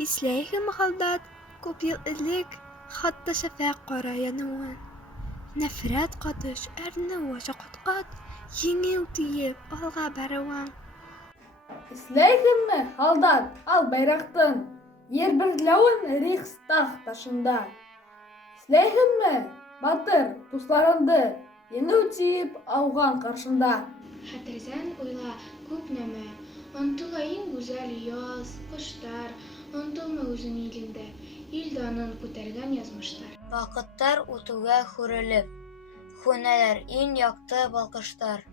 Исләйһең һалдат, күп йыл элек хатта шәфәҡ ҡара яныуын. Нәфрәт ҡатыш әрнеү шаҡатҡат, еңеү тиеп алға барыуың. Исләйһеңме, һалдат, ал байраҡтың ер берләүен Рейхстаг ташында. Исләйһеңме, батыр, дуҫларыңды еңеү тиеп ауған ҡаршында. Хәтерҙән уйла күп нәмә, онтола иң гүзәл яз, ҡоштар, онтолма үҙең илеңдә, ил данын күтәргән яҙмыштар. Ваҡыттар үтеүгә һүрелеп, һүнәләр иң яҡты балҡыштар.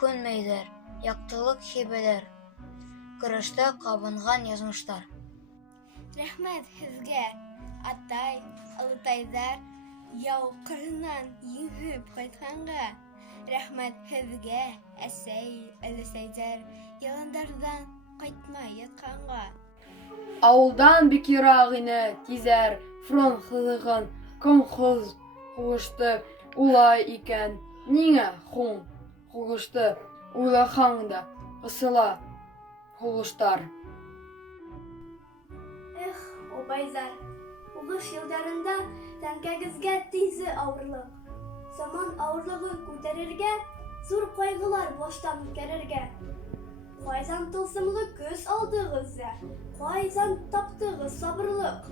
Һүнмәйҙәр яҡтылык һибәләр, көрәштә ҡабынған яҙмыштар. Рәхмәт һеҙгә, атай, олатайҙар, яу ҡырынан еңеп ҡайтҡанға. Рәхмәт һеҙгә, әсәй, өләсәйҙәр, яландарҙан ҡайтмай ятҡанға. Ауылдан бик йыраҡ ине тиҙәр, фронт һыҙығын комхоз һуғышты. Улай икән, ниңә һуң һуғышты уйлаһаң да ҡысыла һуғыштар. Эх, обайҙар, һуғыш йылдарында тәңкәгеҙгә тейҙе ауырлыҡ. Заман ауырлығын күтәрергә, зур ҡайғылар баштан үткәрергә. Ҡайҙан тылсымлы көс алдығыҙ ҙа, ҡайҙан таптығыҙ сабырлыҡ?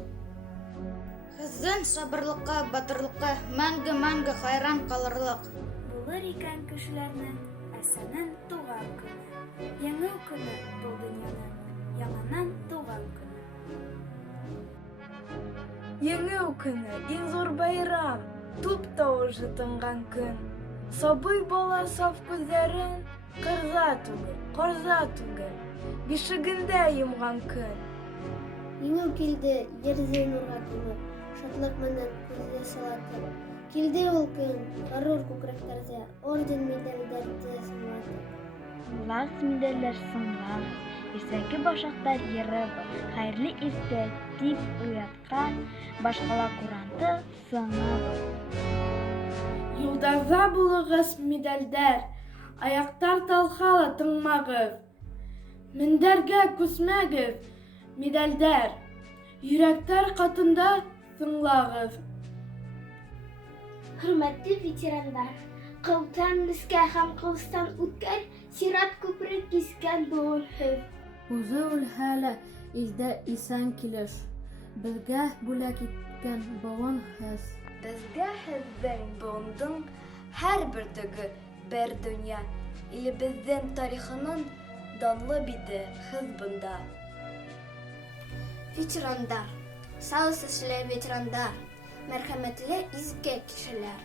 Һеҙҙең сабырлыҡҡа, батырлыҡҡа мәңге-мәңге хайран ҡалырлыҡ. Булыр икән кешеләрнең әсәнең тыуған көнө. Еңеү көнө был донъяның, яңынан тыуған көнө. Еңеү көне, иң ҙур байрам, туп тауышы тынған көн. Сабый бала саф күҙҙәрен ҡырҙа түгел, ҡарҙа түгел, бишегендә йомған көн. Еңеү килде, ерҙе нурға күмеп, шатлыҡ менән күҙҙе сылатып. Килде ул көн, ғорур күкрәктәрҙә орден медалдәрҙе сыңлатып. Лас медалдәр сыңлағыҙ, иртәнге башаҡтар йырыбыҙ, хәйерле иртә тип уятҡан, башҡала куранты сыңыбыҙ. Юлдарҙа булығыҙ медалдәр, аяҡтар талһа ла тыңмағыҙ. Мендәргә күсмәгеҙ, медалдәр, йөрәктәр ҡатында тыңлағыҙ. Хөрмәтле ветерандар, ҡылдан нескә һәм ҡылыстан үткән сират күпре кискән быуын һеҙ. Үҙе үлһә лә илдә исән килеш, беҙгә бүләк иткән быуын һеҙ. Беҙгә һеҙҙең быуындың һәр бер төгө бер донъя. Илебеҙҙең тарихының данлы бите һеҙ бында. Ветерандар, сал сәсле ветерандар, мәрхәмәтле изге кешеләр.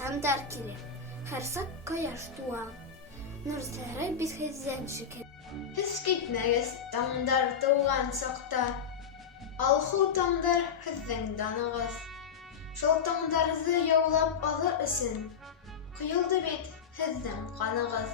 Таңдар килер, һәр саҡ ҡояш туа, нурсары бит һеҙҙән шикелле. Һеҙ китмәгеҙ, таңдар тыуған саҡта, алһыу таңдар һеҙҙең данығыҙ. Шул таңдарҙы яулап алыр өсөн ҡойолдо бит һеҙҙең ҡанығыҙ.